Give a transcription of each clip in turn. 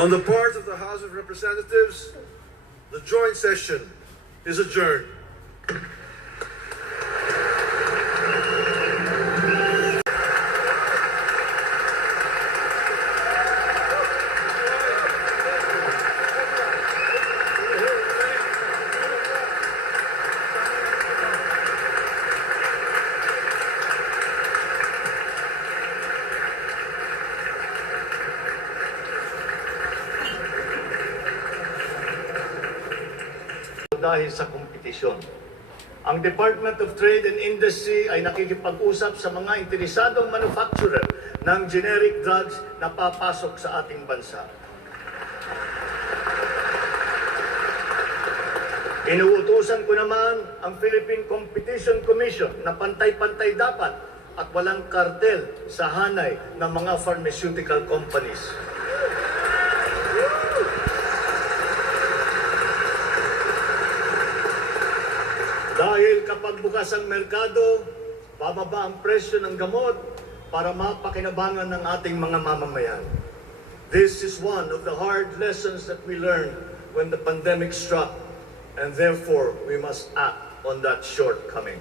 On the part of the House of Representatives, the joint session is adjourned. Dahil sa kompetisyon. Ang Department of Trade and Industry ay nakikipag-usap sa mga interesadong manufacturer ng generic drugs na papasok sa ating bansa. Inuutusan ko naman ang Philippine Competition Commission na pantay-pantay dapat at walang kartel sa hanay ng mga pharmaceutical companies. Dahil kapag bukas ang merkado, bababa ang presyo ng gamot para mapakinabangan ng ating mga mamamayan. This is one of the hard lessons that we learned when the pandemic struck, and therefore we must act on that shortcoming.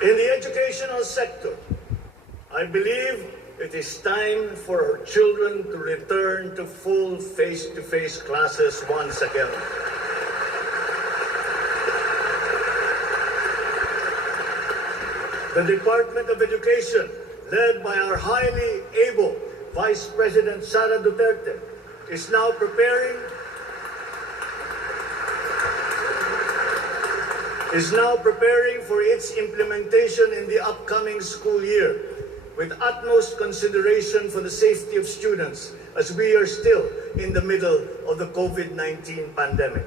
In the educational sector, I believe it is time for our children to return to full face-to-face classes once again. The Department of Education, led by our highly able Vice President Sara Duterte, is now preparing for its implementation in the upcoming school year, with utmost consideration for the safety of students as we are still in the middle of the COVID-19 pandemic.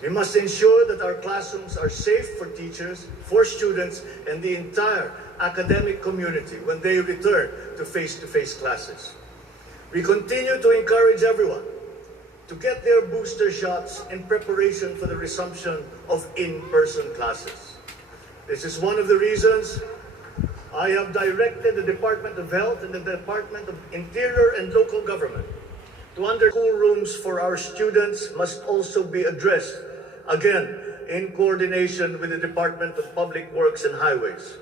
We must ensure that our classrooms are safe for teachers, for students, and the entire academic community when they return to face-to-face classes. We continue to encourage everyone to get their booster shots in preparation for the resumption of in-person classes. This is one of the reasons I have directed the Department of Health and the Department of Interior and Local Government to school rooms for our students must also be addressed, again, in coordination with the Department of Public Works and Highways.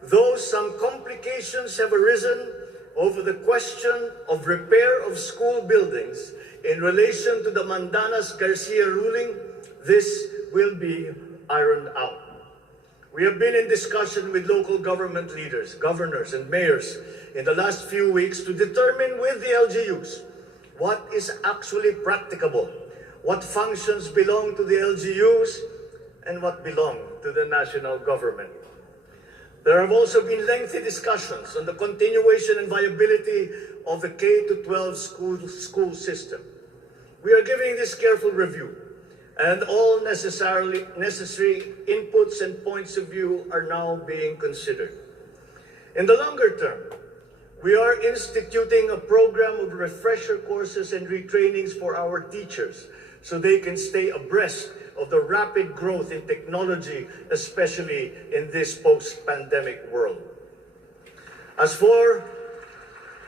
Though some complications have arisen over the question of repair of school buildings in relation to the Mandanas-Garcia ruling, this will be ironed out. We have been in discussion with local government leaders, governors, and mayors in the last few weeks to determine with the LGUs what is actually practicable, what functions belong to the LGUs, and what belong to the national government. There have also been lengthy discussions on the continuation and viability of the K-12 school system. We are giving this careful review, and all necessary inputs and points of view are now being considered. In the longer term, we are instituting a program of refresher courses and retrainings for our teachers so they can stay abreast of the rapid growth in technology, especially in this post-pandemic world. As for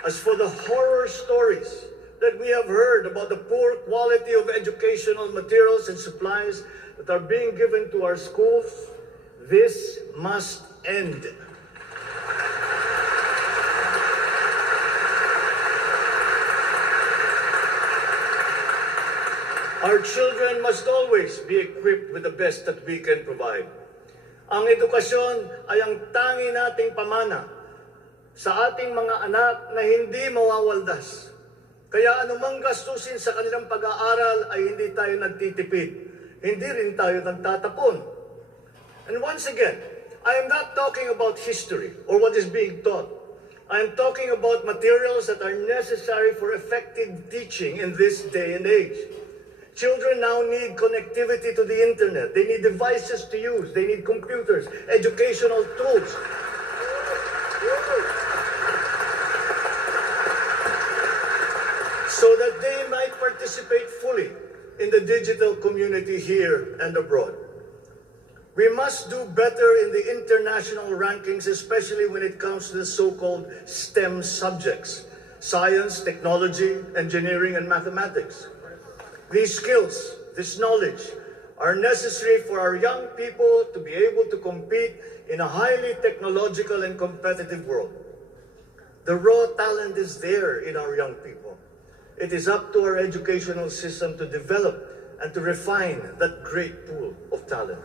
the horror stories that we have heard about the poor quality of educational materials and supplies that are being given to our schools, this must end. Our children must always be equipped with the best that we can provide. Ang edukasyon ay ang tangi nating pamana sa ating mga anak na hindi mawawaldas. Kaya anumang gastusin sa kanilang pag-aaral ay hindi tayo nagtitipid. Hindi rin tayo nagtatapon. And once again, I am not talking about history or what is being taught. I am talking about materials that are necessary for effective teaching in this day and age. Children now need connectivity to the internet. They need devices to use. They need computers, educational tools. So that they might participate fully in the digital community here and abroad. We must do better in the international rankings, especially when it comes to the so-called STEM subjects: science, technology, engineering, and mathematics. These skills, this knowledge, are necessary for our young people to be able to compete in a highly technological and competitive world. The raw talent is there in our young people. It is up to our educational system to develop and to refine that great pool of talent.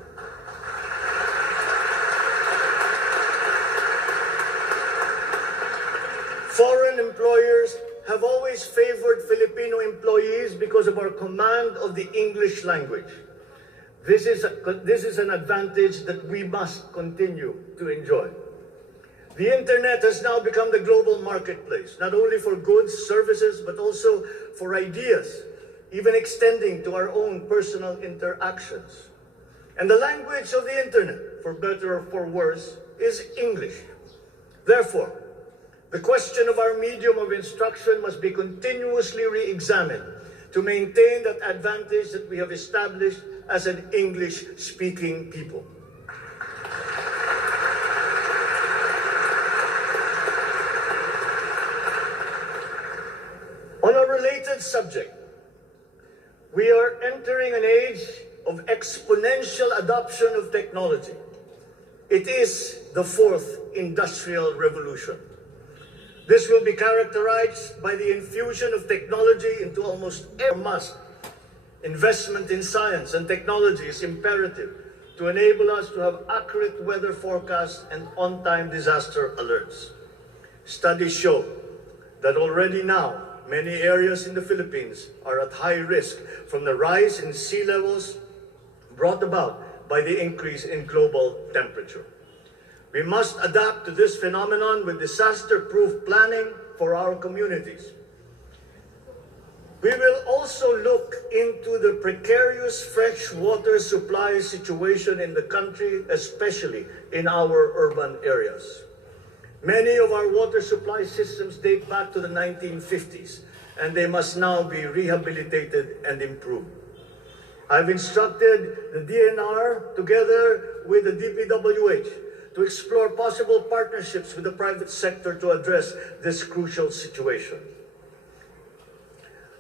Foreign employers have always favored Filipino employees because of our command of the English language. This is an advantage that we must continue to enjoy. The internet has now become the global marketplace, not only for goods, services, but also for ideas, even extending to our own personal interactions. And the language of the internet, for better or for worse, is English. Therefore, the question of our medium of instruction must be continuously re-examined to maintain that advantage that we have established as an English-speaking people. On a related subject, we are entering an age of exponential adoption of technology. It is the fourth industrial revolution. This will be characterized by the infusion of technology into almost every must. Investment in science and technology is imperative to enable us to have accurate weather forecasts and on-time disaster alerts. Studies show that already now, many areas in the Philippines are at high risk from the rise in sea levels brought about by the increase in global temperature. We must adapt to this phenomenon with disaster-proof planning for our communities. We will also look into the precarious fresh water supply situation in the country, especially in our urban areas. Many of our water supply systems date back to the 1950s, and they must now be rehabilitated and improved. I've instructed the DNR together with the DPWH to explore possible partnerships with the private sector to address this crucial situation.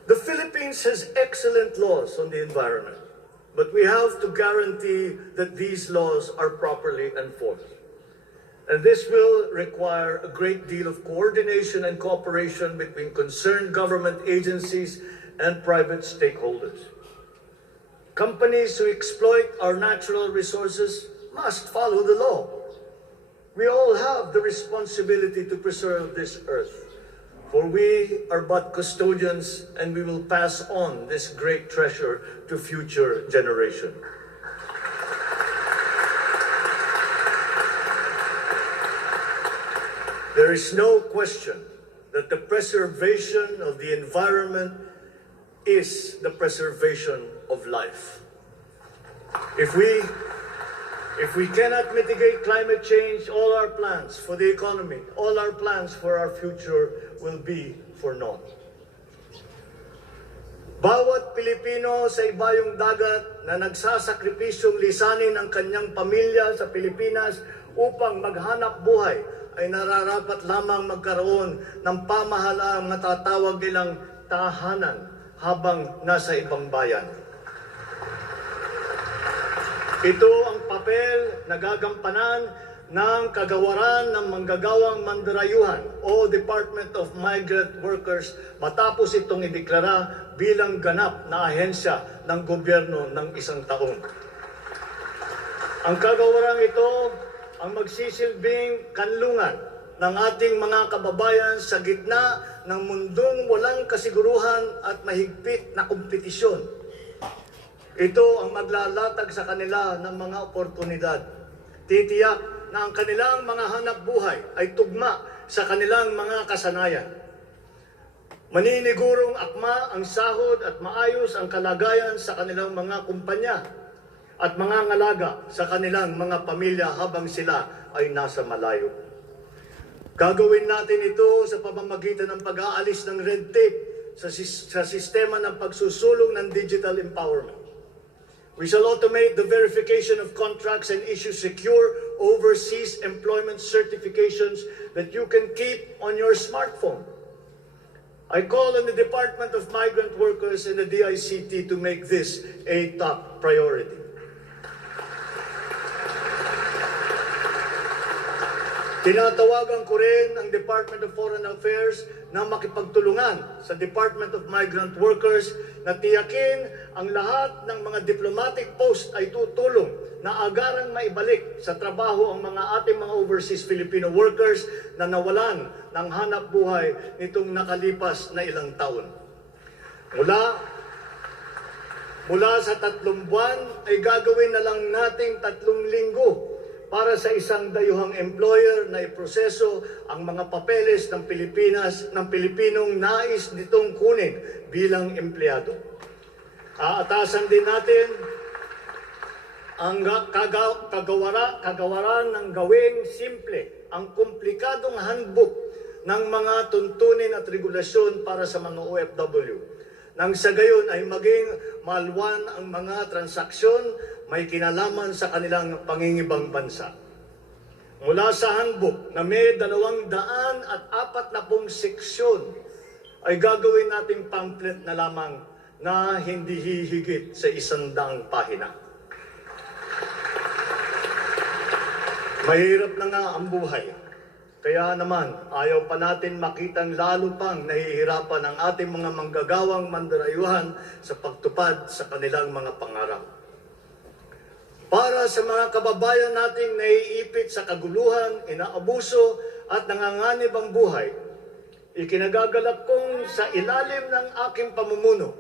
The Philippines has excellent laws on the environment, but we have to guarantee that these laws are properly enforced. And this will require a great deal of coordination and cooperation between concerned government agencies and private stakeholders. Companies who exploit our natural resources must follow the law. We all have the responsibility to preserve this earth, for we are but custodians, and we will pass on this great treasure to future generations. There is no question that the preservation of the environment is the preservation of life. If we cannot mitigate climate change, all our plans for the economy, all our plans for our future will be for naught. Bawat Pilipino sa ibayong dagat na nagsasakripisyong lisanin ang kanyang pamilya sa Pilipinas upang maghanap buhay ay nararapat lamang magkaroon ng pamahalaang matatawag nilang tahanan habang nasa ibang bayan. Ito ang papel na gagampanan ng kagawaran ng manggagawang mandarayuhan o Department of Migrant Workers matapos itong ideklara bilang ganap na ahensya ng gobyerno ng isang taon. Ang kagawarang ito ang magsisilbing kanlungan ng ating mga kababayan sa gitna ng mundong walang kasiguruhan at mahigpit na kompetisyon. Ito ang maglalatag sa kanila ng mga oportunidad. Titiyak na ang kanilang mga hanap buhay ay tugma sa kanilang mga kasanayan. Maninigurong akma ang sahod at maayos ang kalagayan sa kanilang mga kumpanya at mga ngalaga sa kanilang mga pamilya habang sila ay nasa malayo. Gagawin natin ito sa pamamagitan ng pag-aalis ng red tape sa sistema ng pagsusulong ng digital empowerment. We shall automate the verification of contracts and issue secure overseas employment certifications that you can keep on your smartphone. I call on the Department of Migrant Workers and the DICT to make this a top priority. Tinatawagan ko rin ang Department of Foreign Affairs na makipagtulungan sa Department of Migrant Workers na tiyakin ang lahat ng mga diplomatic post ay tutulong na agarang maibalik sa trabaho ang mga ating mga overseas Filipino workers na nawalan ng hanap buhay nitong nakalipas na ilang taon. Mula sa 3 buwan ay gagawin na lang nating 3 linggo para sa isang dayuhang employer na iproseso ang mga papeles ng Pilipinas ng Pilipinong nais nitong kunin bilang empleyado. Aatasan din natin ang kagawaran ng gawing simple ang komplikadong handbook ng mga tuntunin at regulasyon para sa mga OFW. Nang sa gayon ay maging malwan ang mga transaksyon may kinalaman sa kanilang pangingibang bansa. Mula sa handbook na may 240 seksyon ay gagawin nating pamphlet na lamang na hindi hihigit sa 100 pahina. Mahirap na nga ang buhay. Kaya naman, ayaw pa natin makitang lalo pang nahihirapan ang ating mga manggagawang mandarayuhan sa pagtupad sa kanilang mga pangarap. Para sa mga kababayan nating naiipit sa kaguluhan, inaabuso at nanganganib ang buhay, ikinagagalak kong sa ilalim ng aking pamumuno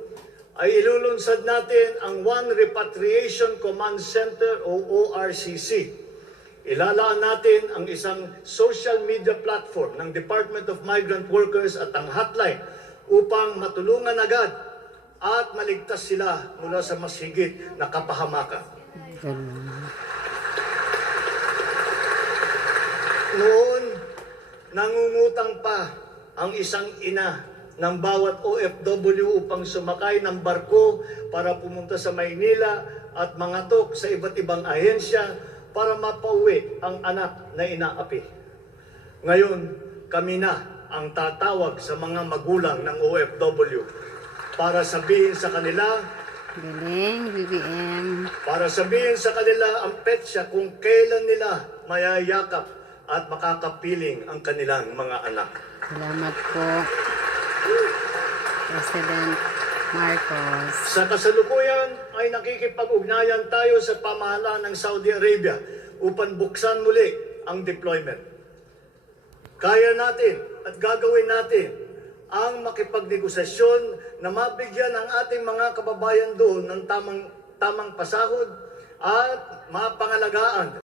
ay ilulunsad natin ang One Repatriation Command Center o ORCC. Ilalaan natin ang isang social media platform ng Department of Migrant Workers at ang hotline upang matulungan agad at maligtas sila mula sa mas higit na kapahamakan. Noon, nangungutang pa ang isang ina ng bawat OFW upang sumakay ng barko para pumunta sa Maynila at mangatok sa iba't ibang ahensya para mapauwi ang anak na inaapi. Ngayon, kami na ang tatawag sa mga magulang ng OFW para sabihin sa kanila, Galing, BBM. para sabihin sa kanila ang petsa kung kailan nila mayayakap at makakapiling ang kanilang mga anak. Salamat po, Pres.Marcos. Sa kasalukuyan ay nakikipag-ugnayan tayo sa pamahalaan ng Saudi Arabia upang buksan muli ang deployment. Kaya natin at gagawin natin ang makipagnegosasyon na mabigyan ang ating mga kababayan doon ng tamang pasahod at mapangalagaan